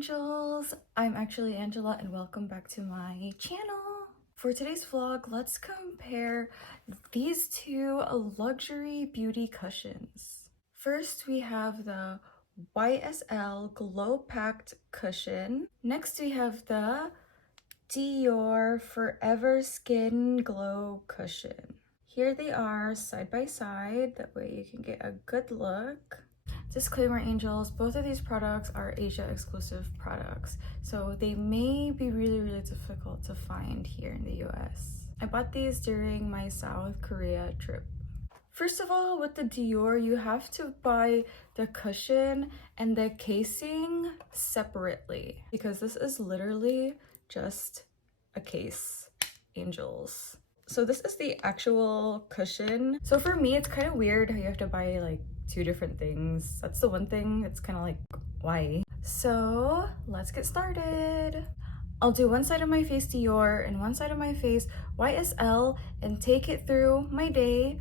angels, I'm actually Angela and welcome back to my channel. For today's vlog, let's compare these two luxury beauty cushions. First, we have the YSL Glow-Pact cushion. Next, we have the Dior Forever Skin Glow cushion. Here they are side by side, that way you can get a good look. Disclaimer angels, both of these products are Asia exclusive products, so they may be really difficult to find here in the US. I bought these during my South Korea trip. First of all, with the Dior, you have to buy the cushion and the casing separately because this is literally just a case, angels. So this is the actual cushion. So for me, it's kind of weird how you have to buy like two different things. That's the one thing. It's kind of like, why? So let's get started. I'll do one side of my face Dior and one side of my face YSL and take it through my day,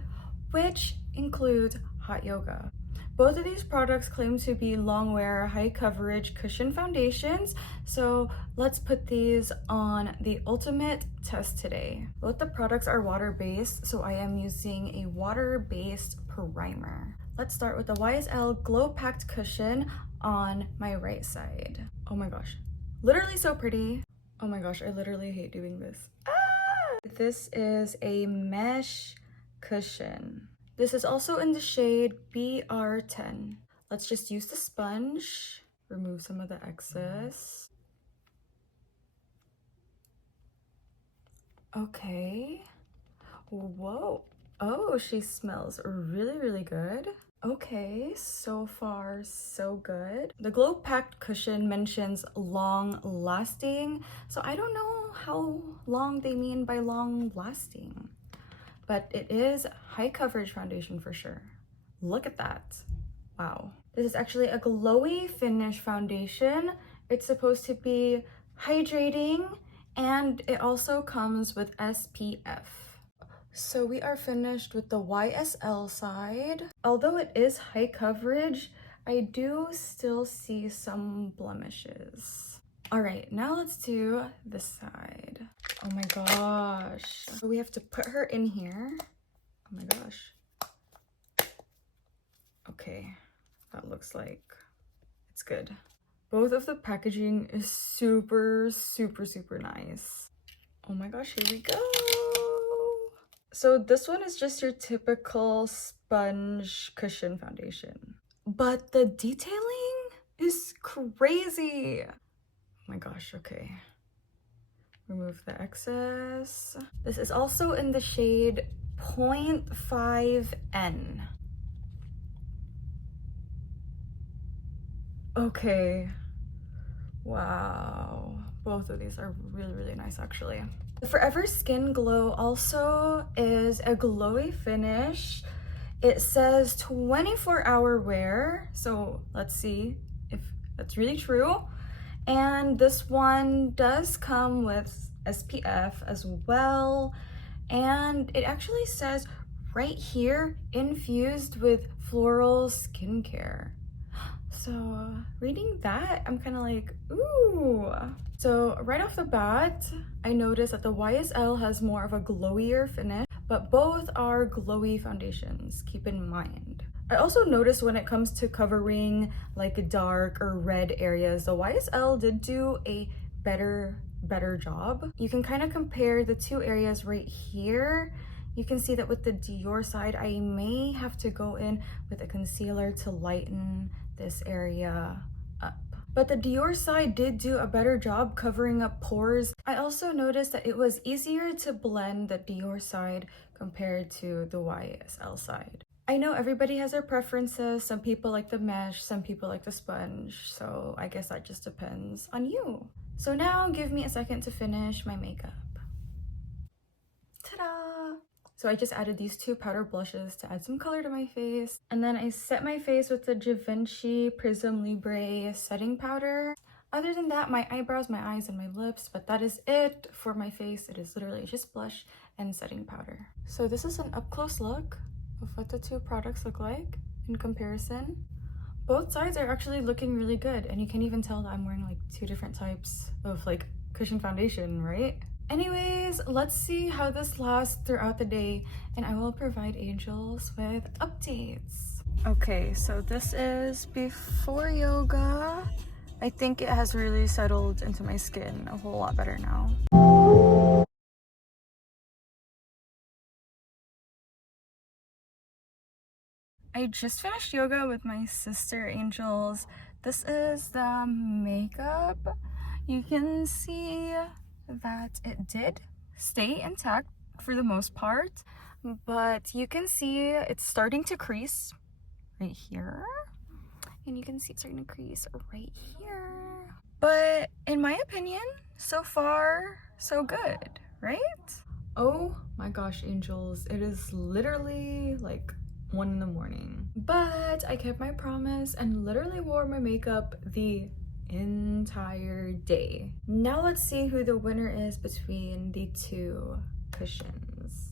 which includes hot yoga. Both of these products claim to be long wear, high coverage cushion foundations, so let's put these on the ultimate test today. Both the products are water-based, so I am using a water-based primer. Let's start with the YSL Glow-Pact cushion on my right side. Oh my gosh, literally so pretty. Oh my gosh, I literally hate doing this. This is a mesh cushion. This is also in the shade BR10. Let's just use the sponge, remove some of the excess. Okay. Whoa. Oh, she smells really good. Okay, so far so good. The Glow-Pact cushion mentions long lasting, so I don't know how long they mean by long lasting. But it is high coverage foundation for sure. Look at that. Wow. This is actually a glowy finish foundation. It's supposed to be hydrating and it also comes with SPF. So we are finished with the YSL side. Although it is high coverage, I do still see some blemishes. All right, now let's do this side. Oh my gosh. So we have to put her in here. Oh my gosh. Okay, that looks like it's good. Both of the packaging is super nice. Oh my gosh, here we go. So this one is just your typical sponge cushion foundation. But the detailing is crazy. Oh my gosh, okay. Remove the excess. This is also in the shade 0.5N. Okay. Wow. Both of these are really nice actually. The Forever Skin Glow also is a glowy finish. It says 24-hour wear, so let's see if that's really true. And this one does come with SPF as well. And it actually says right here, infused with floral skincare. So reading that, I'm kind of like, ooh. So right off the bat, I noticed that the YSL has more of a glowier finish, but both are glowy foundations, keep in mind. I also noticed when it comes to covering like dark or red areas, the YSL did do a better job. You can kind of compare the two areas right here. You can see that with the Dior side, I may have to go in with a concealer to lighten this area up. But the Dior side did do a better job covering up pores. I also noticed that it was easier to blend the Dior side compared to the YSL side. I know everybody has their preferences. Some people like the mesh, some people like the sponge. So I guess that just depends on you. So now give me a second to finish my makeup. Ta-da! So I just added these two powder blushes to add some color to my face. And then I set my face with the Givenchy Prism Libre setting powder. Other than that, my eyebrows, my eyes, and my lips, but that is it for my face. It is literally just blush and setting powder. So this is an up-close look of what the two products look like in comparison. Both sides are actually looking really good, and you can even tell that I'm wearing like 2 different types of like cushion foundation, right? Anyways, let's see how this lasts throughout the day, and I will provide angels with updates. Okay, so this is before yoga. I think it has really settled into my skin a whole lot better now. I just finished yoga with my sister angels. This is the makeup. You can see that it did stay intact for the most part, but you can see it's starting to crease right here, and you can see it's starting to crease right here. But in my opinion, so far so good, right? Oh my gosh, angels, it is literally like 1 in the morning, but I kept my promise and literally wore my makeup the entire day. Now let's see who the winner is between the 2 cushions.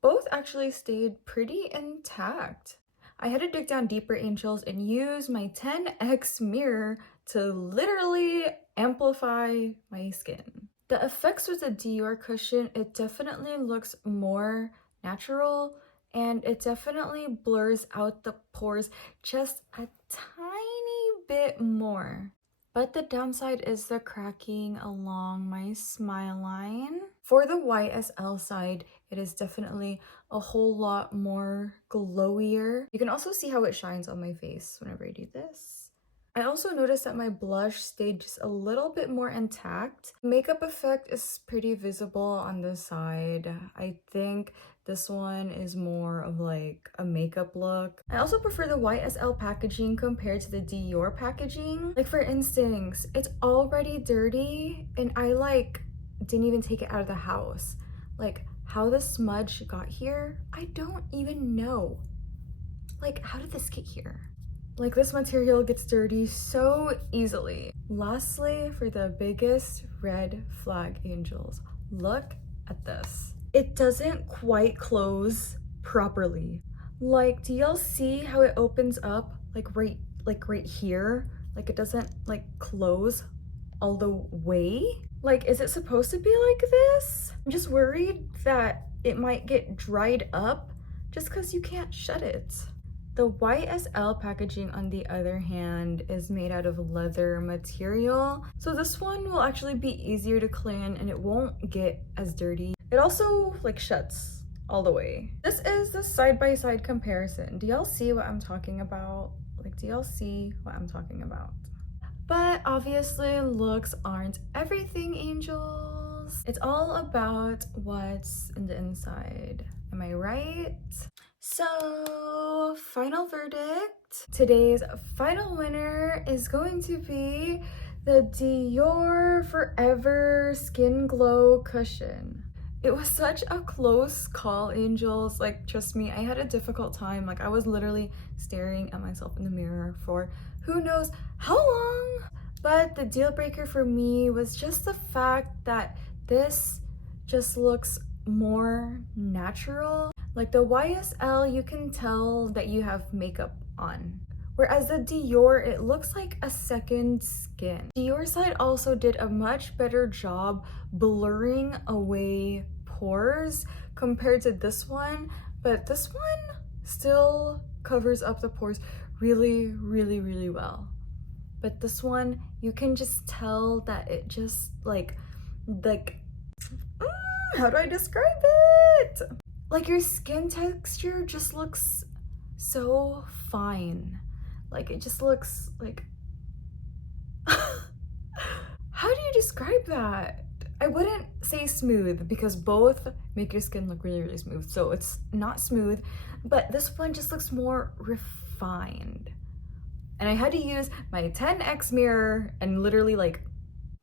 Both actually stayed pretty intact. I had to dig down deeper, angels, and use my 10x mirror to literally amplify my skin. The effects with the Dior cushion, it definitely looks more natural, and it definitely blurs out the pores just a tiny bit more. But the downside is the cracking along my smile line. For the YSL side, it is definitely a whole lot more glowier. You can also see how it shines on my face whenever I do this. I also noticed that my blush stayed just a little bit more intact. Makeup effect is pretty visible on this side. I think this one is more of like a makeup look. I also prefer the YSL packaging compared to the Dior packaging. Like for instance, it's already dirty and I didn't even take it out of the house. Like how the smudge got here, I don't even know. Like how did this get here? Like this material gets dirty so easily. Lastly, for the biggest red flag, angels, look at this. It doesn't quite close properly. Like, do y'all see how it opens up like right here? Like it doesn't like close all the way? Like, is it supposed to be like this? I'm just worried that it might get dried up just because you can't shut it. The YSL packaging, on the other hand, is made out of leather material. So this one will actually be easier to clean and it won't get as dirty. It also like shuts all the way. This is the side-by-side comparison. Do y'all see what I'm talking about? Like, do y'all see what I'm talking about? But obviously looks aren't everything, angels. It's all about what's in the inside. Am I right? So, final verdict. Today's final winner is going to be the Dior Forever Skin Glow Cushion. It was such a close call, angels. Like, trust me, I had a difficult time. Like, I was literally staring at myself in the mirror for who knows how long. But the deal breaker for me was just the fact that this just looks more natural. Like the YSL, you can tell that you have makeup on. Whereas the Dior, it looks like a second skin. Dior side also did a much better job blurring away pores compared to this one, but this one still covers up the pores really, really, really well. But this one, you can just tell that it just how do I describe it? Like your skin texture just looks so fine. Like it just looks like, how do you describe that? I wouldn't say smooth because both make your skin look really, really smooth. So it's not smooth, but this one just looks more refined. And I had to use my 10x mirror and literally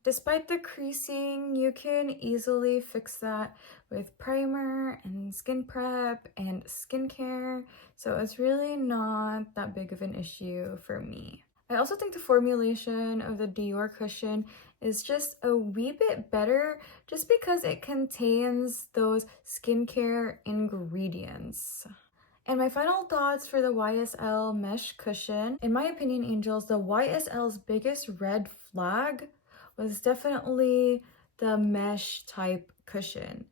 despite the creasing, you can easily fix that with primer and skin prep and skincare. So it's really not that big of an issue for me. I also think the formulation of the Dior cushion is just a wee bit better just because it contains those skincare ingredients. And my final thoughts for the YSL mesh cushion. In my opinion, angels, the YSL's biggest red flag was definitely the mesh type cushion.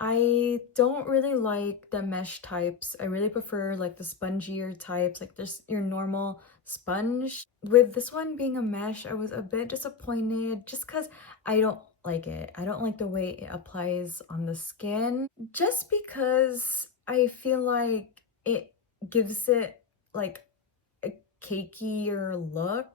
I don't really like the mesh types. I really prefer like the spongier types, like just your normal sponge. With this one being a mesh, I was a bit disappointed just because I don't like it. I don't like the way it applies on the skin just because I feel like it gives it like a cakier look.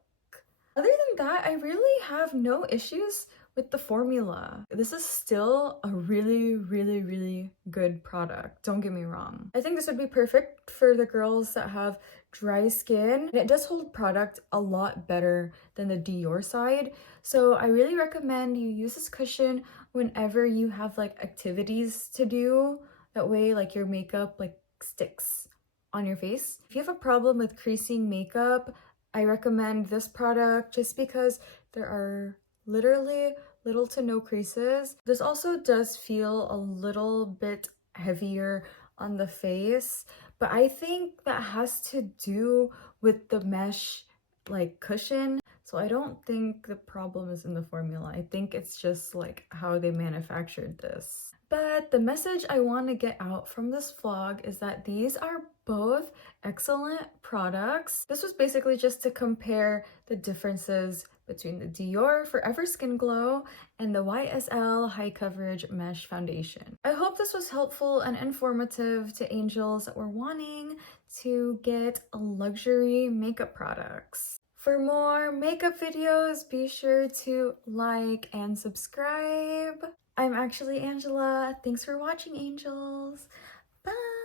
Other than that, I really have no issues with the formula. This is still a really, really, really good product. Don't get me wrong. I think this would be perfect for the girls that have dry skin. And it does hold product a lot better than the Dior side. So I really recommend you use this cushion whenever you have like activities to do. That way like your makeup like sticks on your face. If you have a problem with creasing makeup, I recommend this product just because there are literally little to no creases. This also does feel a little bit heavier on the face, but I think that has to do with the mesh like cushion. So I don't think the problem is in the formula. I think it's just like how they manufactured this. But the message I want to get out from this vlog is that these are both excellent products. This was basically just to compare the differences between the Dior Forever Skin Glow and the YSL High Coverage Mesh Foundation. I hope this was helpful and informative to angels that were wanting to get luxury makeup products. For more makeup videos, be sure to like and subscribe. I'm actually Angela. Thanks for watching, angels. Bye!